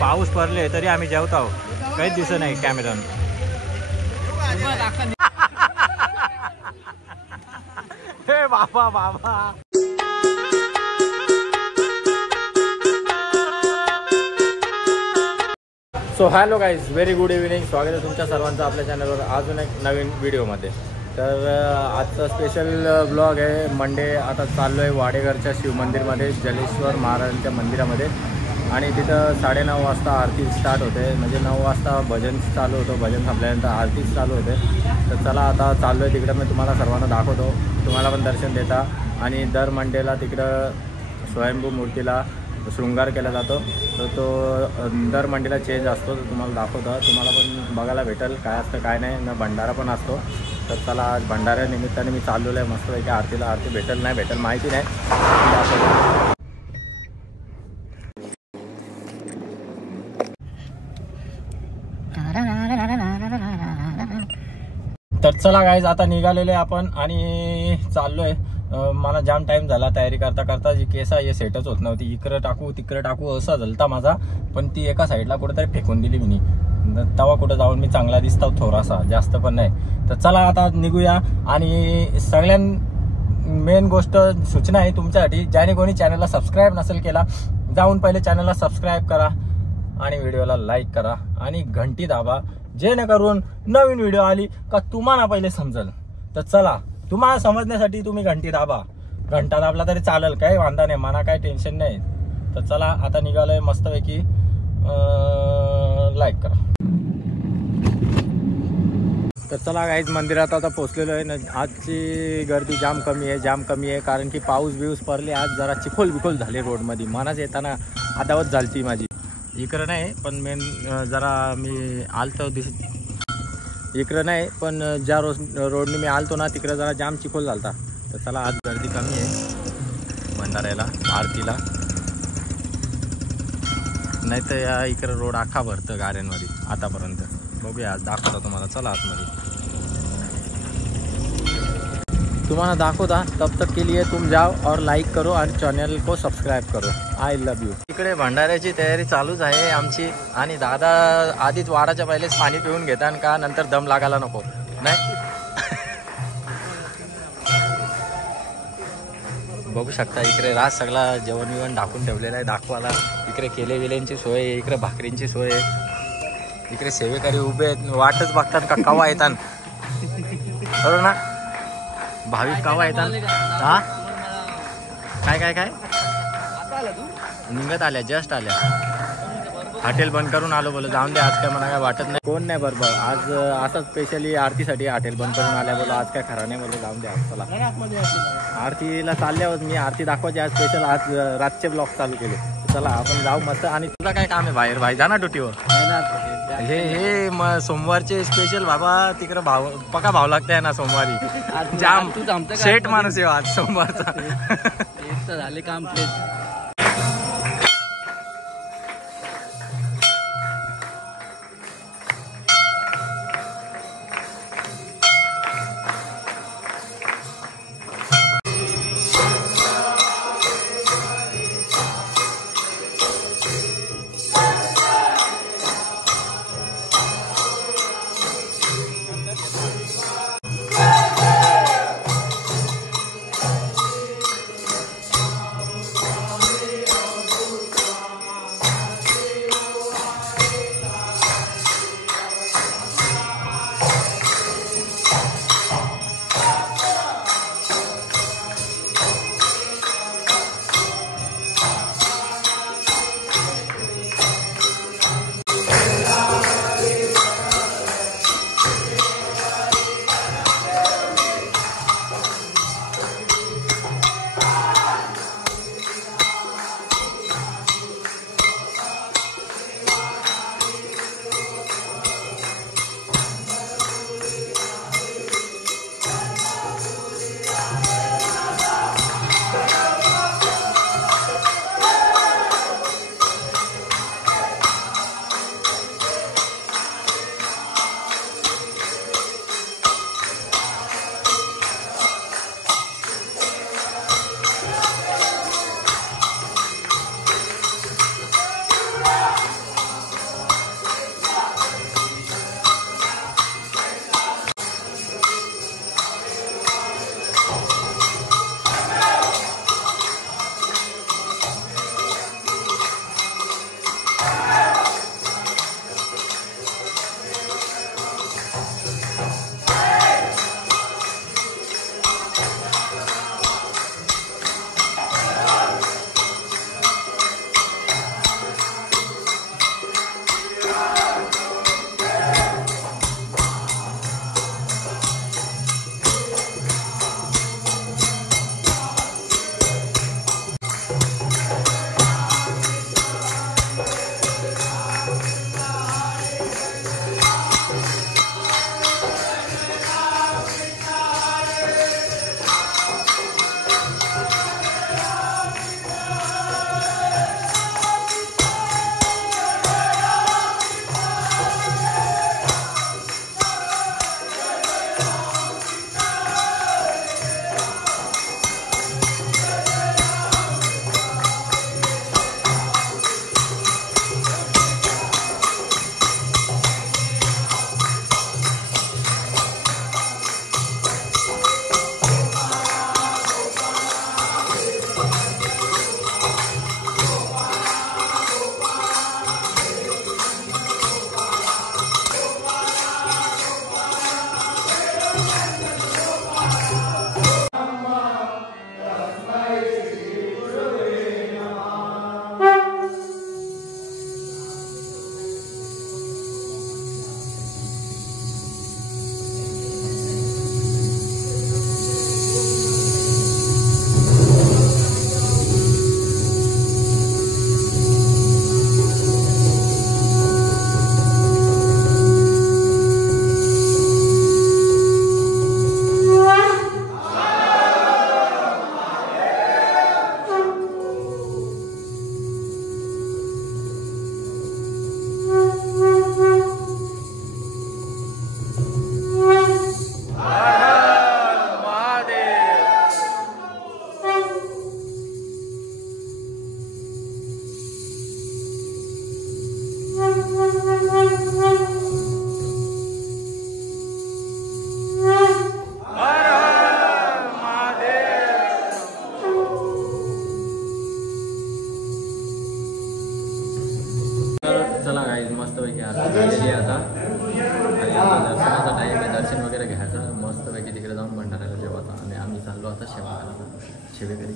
पाऊस पडले तरी आम्ही जेवत आहोत, काहीच दिसत नाही कॅमेरान. हे बाबा बाबा. So hello guys, very good evening. स्वागत आहे तुमच्या सर्वांचं आपल्या चॅनलवर अजून एक नवीन व्हिडिओमध्ये. तर आजचा स्पेशल ब्लॉग आहे. मंडे आता चाललो आहे वाडेघरच्या शिवमंदिरमध्ये, जलेश्वर महाराजांच्या मंदिरामध्ये. आणि तिथं 9:30 वाजता आरती स्टार्ट होते. म्हणजे 9 वाजता भजन चालू होतं, भजन संपल्यानंतर आरती चालू होते. तर चला आता चाललो आहे तिकडं. मी तुम्हाला सर्वांना दाखवतो, तुम्हाला पण दर्शन देता. आणि दर मंडेला तिकडं स्वयंभू मूर्तीला शृंगार केला जातो. तर तो दर मंडेला चेंज असतो. तर तुम्हाला दाखवतो, तुम्हाला पण बघायला भेटेल काय असतं काय नाही. न भंडारा पण असतो. तर चला आज भंडाऱ्या निमित्ताने मी चाललेलो आहे मस्तपैकी आरतीला. आरती भेटेल नाही भेटेल माहिती नाही. तर चला गाईज, आता निघालेले आपण आणि चाललोय. मला जाम टाइम झाला तयारी करता करता. जी केस आहे सेटच होत नव्हती. इकडं टाकू तिकडं टाकू असा झालता माझा. पण ती एका साईडला कुठेतरी फेकून दिली मी. तवा कुठं जाऊन मी चांगला दिसतो, थोडासा जास्त पण नाही. तर चला आता निघूया. आणि सगळ्यां मेन गोष्ट सूचना आहे तुमच्यासाठी, ज्याने कोणी चॅनलला सबस्क्राईब नसेल केला, जाऊन पहिले चॅनलला सबस्क्राईब करा आणि व्हिडिओला लाईक करा आणि घंटी दाबा, जेणेकरून नवीन व्हिडिओ आली का तुम्हाला पहिले समजेल. तर चला, तुम्हाला समजण्यासाठी तुम्ही घंटी दाबा. घंटा दाबला तरी चालेल, काही वांधा नाही, मला काही टेन्शन नाही. तर चला आता निघालोय मस्तपैकी. लाईक करा. तर चला गाईज, मंदिरात आता पोहोचलेलो आहे. आजची गर्दी जाम कमी आहे, कारण की पाऊस बिऊस पडले. आज जरा चिखोल बिखोल झाले रोडमध्ये. मनाच येताना आदावत झालती माझी. इकडं नाही पण मेन जरा मी आलतो इकडं नाही पण ज्या रोडने मी आलतो ना तिकडं जरा जाम चिखोल झालता. तर चला आज गर्दी कमी आहे भंडाऱ्याला, आरतीला. नाही तर या इकडं रोड अख्खा भरतं गाड्यांमध्ये आतापर्यंत. बघूया आज दाखवता तुम्हाला. चला आतमध्ये तुम्हाला दाखवता. तब तक के लिए तुम जाओ और लाइक करो और चॅनल को सबस्क्राईब करो. I love you. इकडे भंडाऱ्याची तयारी चालूच आहे आमची. आणि दादा आधीच वाराच्या पहिलेच पाणी पिऊन घेतात का नंतर दम लागायला नको नाही. बघू शकता इकडे रात सगळा जेवण बिवण ढाकून ठेवलेला आहे दाखवायला. इकडे केले विलेंची सोय आहे, इकडे भाकरींची सोय आहे. इकडे सेवेकरी उभे आहेत, वाटच बघतात का कवा येतात. बरोबर ना, भाविक कवा येतात. हा काय काय काय निघत आल्या, जस्ट आल्या. हॉटेल बंद करून आलो, बोल जाऊन दे आज काय मला काय वाटत नाही. कोण नाही बरोबर आज असं स्पेशली आरतीसाठी हॉटेल बंद करून आल्या. बोला आज काय खरा नाही, बोललो जाऊन दे आज. चला आरतीला चालल्यावर मी आरती दाखवायची आज स्पेशल. आज रातचे ब्लॉग चालू केले. चला आपण जाऊ मस्त. आणि तुला काय काम आहे बाहेर? भाई जा ना ड्युटीवर. हे मग सोमवारचे स्पेशल बाबा. तिकडे भाव पका भाव लागतंय ना सोमवारी. जाम सेट माणूस आहे आज सोमवारचा. झाले काम. शेवेकरी.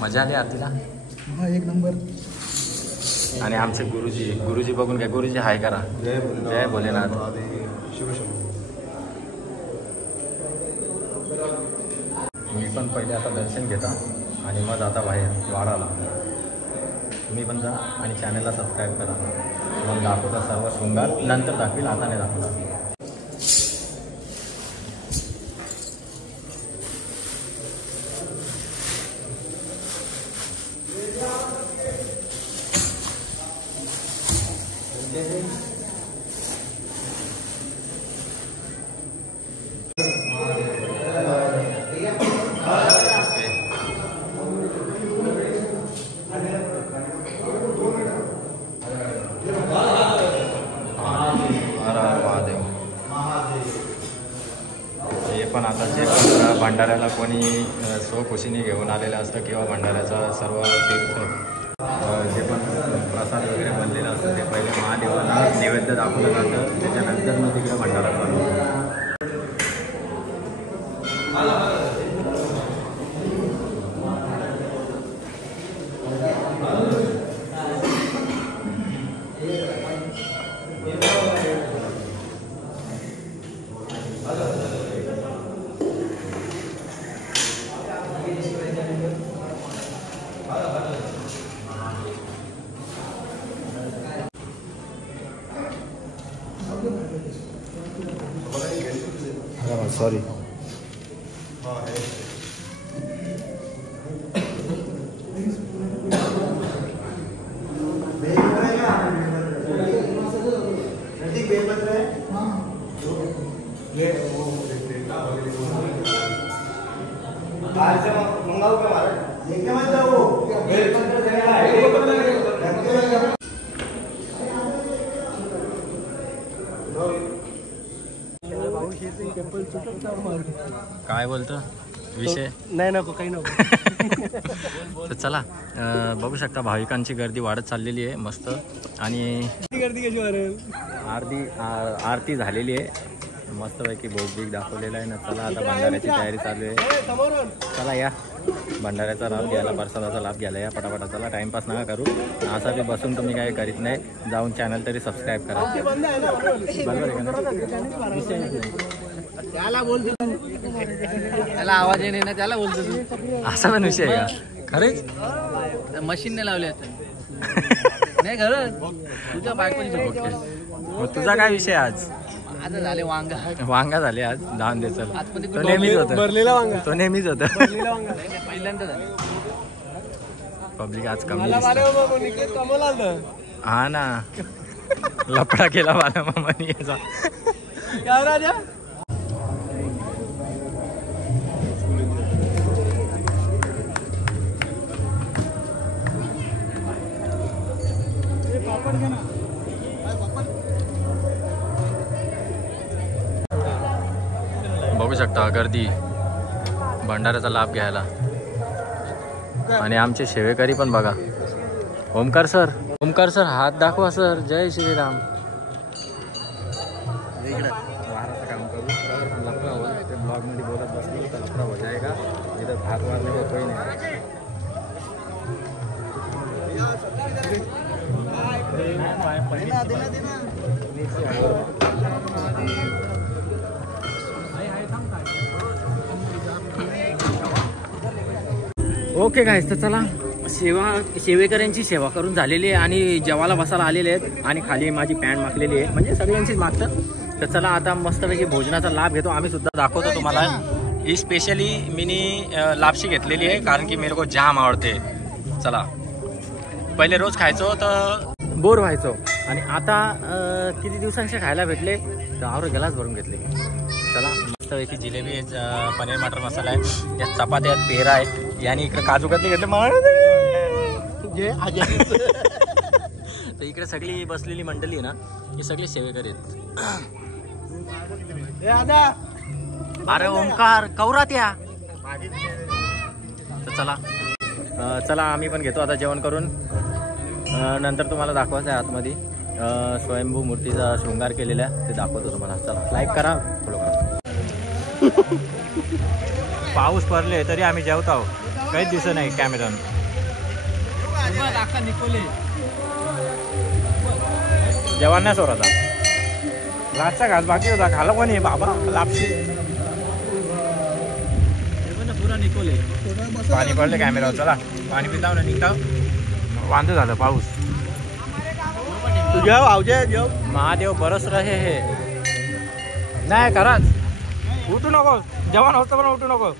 मजा आली आरतीला. हा एक नंबर. आणि आमचे गुरुजी बघून काय, गुरुजी हाय करा. जय भोलेनाथ. मी पण पहिले आता दर्शन घेता आणि मग आता बाहेर वाडाला. तुम्ही पण जा आणि चॅनलला सबस्क्राईब करा. मग दाखवता सर्व शृंगार, नंतर दाखवील, आता नाही दाखवता. पण आता जे भंडाऱ्याला कोणी स्वखुशीने घेऊन आलेलं असतं किंवा भंडाऱ्याचा सर्व तीर्थ जे पण प्रसाद वगैरे बनलेलं असतं ते पहिले महादेवाला नैवेद्य दाखवलं जातं. त्याच्यानंतर मग तिकडे भंडारा चालू होतो. सॉरी. काय बोलतो विषय नाही नको काही नको. तर चला बघू शकता भाविकांची गर्दी वाढत चाललेली आहे मस्त. आणि गर्दी कशी वाढेल. आरती झालेली आहे मस्तपैकी. भोग दाखवलेला आहे ना. चला आता भंडाऱ्याची तयारी चालू आहे. चला या भंडाऱ्याचा लाभ घ्यायला, प्रसादाचा लाभ घ्यायला या पटापटा. चला टाइमपास नका करू. असा बी बसून तुम्ही काही करीत नाही. जाऊन चॅनल तरी सबस्क्राईब करा. बरोबर आहे का? त्याला बोलतो, त्याला आवाज येणे ना, त्याला बोलतो तू. असा पण विषय आहे का? खरेच मशीनने लावले नाही खरंच. तुझ्या बायकोची. मग तुझा काय विषय आज? आता झाले वांगा झाले आज. धावून दे. चल तो नेहमीच होता. भरलेला वांगा. तो नेहमीच होता. पहिल्यांदा झालं. पब्लिक आज कमी दिसतं. हा ना. लफडा केला मला मामानी याचा. राजा बघू शकता गर्दी भंडाऱ्याचा लाभ घ्यायला. आणि आमचे सेवेकरी पण बघा. ओमकार सर हात दाखवा सर. जय श्रीराम. इकडे वाराचं काम करू तर लफडा हो. ते ब्लॉगमध्ये बोलत बसलो तर लफडा हो जाएगा. इथं हात मारणे कोई नाही. ओके गाईस, तर चला सेवेकऱ्यांची सेवा करून झालेली आहे आणि जेवायला बसायला आलेले आहेत. आणि खाली माझी पॅन्ट मागलेली आहे, म्हणजे सगळ्यांचीच मागतात. तर चला आता मस्तपैकी भोजनाचा लाभ घेतो. आम्ही सुद्धा दाखवतो तुम्हाला. ही स्पेशली मिनी लापशी घेतलेली आहे कारण की मेरे को जाम आवडते. चला, पहिले रोज खायचो तर बोर व्हायचो आणि आता किती दिवसांचे खायला भेटले तर आवर गलास भरून घेतले. चला मस्तपैकी जिलेबी आहे, पनीर मटर मसाला आहे, यात चपात्या आहेत, पेरा आहे, याने इकडे काजू कतली घेतले. तर इकडे सगळी बसलेली मंडळी आहे ना, ही सगळी सेवेकरी आहेत. अरे ओमकार कौरात या. तर चला आम्ही पण घेतो आता जेवण करून. नंतर तुम्हाला दाखवायचं आहे आतमध्ये स्वयंभू मूर्तीचा शृंगार केलेला आहे, ते दाखवतो तुम्हाला. चला लाईक करा, फॉलो करा. पाऊस पडले तरी आम्ही जेवत आहोत, काहीच दिसत नाही कॅमेरान. जेवण नाही सोडायचा. लाचचा घास बाकी होता, खाला कोणी बाबा लापशी. पाणी पडले कॅमेरावर. चला पाणी पिताव ना निघताव. वांदे झालं पाऊस. तू जेव आवजे जेव. महादेव बरस रहे हे. नाही खरंच उठू नको, जेवण होतं पण उठू नको.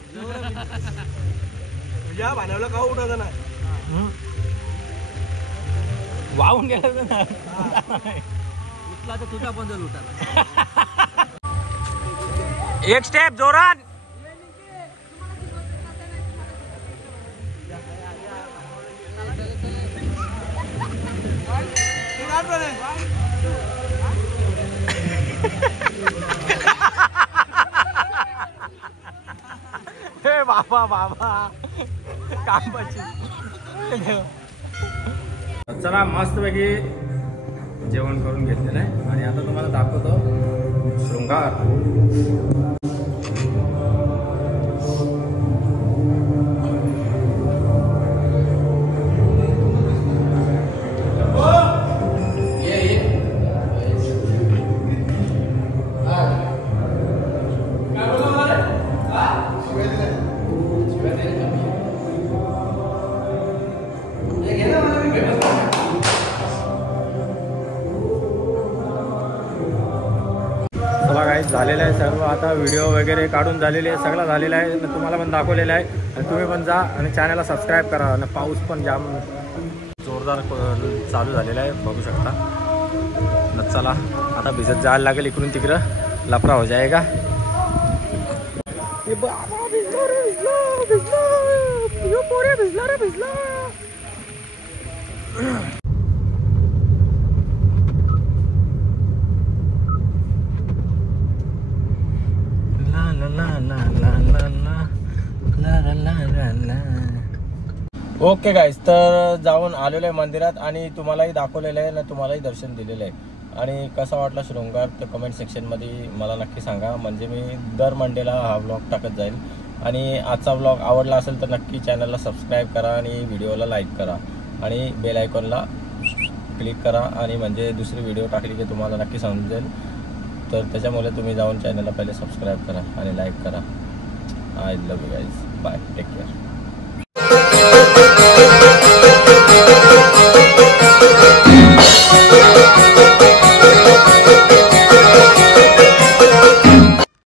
तुझ्या भांडवलं का उठायचं नाही. वाहून गेलं ना. उठला तर तुझा पण जर उठा. एक स्टेप जोरात. हे बाबा बाबा काम बची. चला मस्तपैकी जेवण करून घेतलेलं आहे आणि आता तुम्हाला दाखवतो शृंगार. झालेलं आहे सर्व. आता व्हिडिओ वगैरे काढून झालेले आहे, सगळं झालेलं आहे. तुम्हाला पण दाखवलेलं आहे आणि तुम्ही पण जा आणि चॅनलला सबस्क्राईब करा. आणि पाऊस पण जाम जोरदार चालू झालेला आहे, बघू शकता. चला आता भिजत जायला लागेल इकडून तिकडं, लफडा हो जाएगा. ओके गाईस, तर जाऊन आलेलो आहे मंदिरात आणि तुम्हालाही दाखवलेलं आहे ना, तुम्हालाही दर्शन दिलेलं आहे. आणि कसा वाटला शृंगार तर कमेंट सेक्शनमध्ये मला नक्की सांगा. म्हणजे मी दर मंडेला हा व्लॉग टाकत जाईल. आणि आजचा व्लॉग आवडला असेल तर नक्की चॅनलला सबस्क्राईब करा आणि व्हिडिओला लाईक करा आणि बेल आयकॉनला क्लिक करा. आणि म्हणजे दुसरी व्हिडिओ टाकली की तुम्हाला नक्की समजेल. तर त्याच्यामुळे तुम्ही जाऊन चॅनलला पहिले सबस्क्राईब करा आणि लाईक करा. I love you guys. Bye, take care.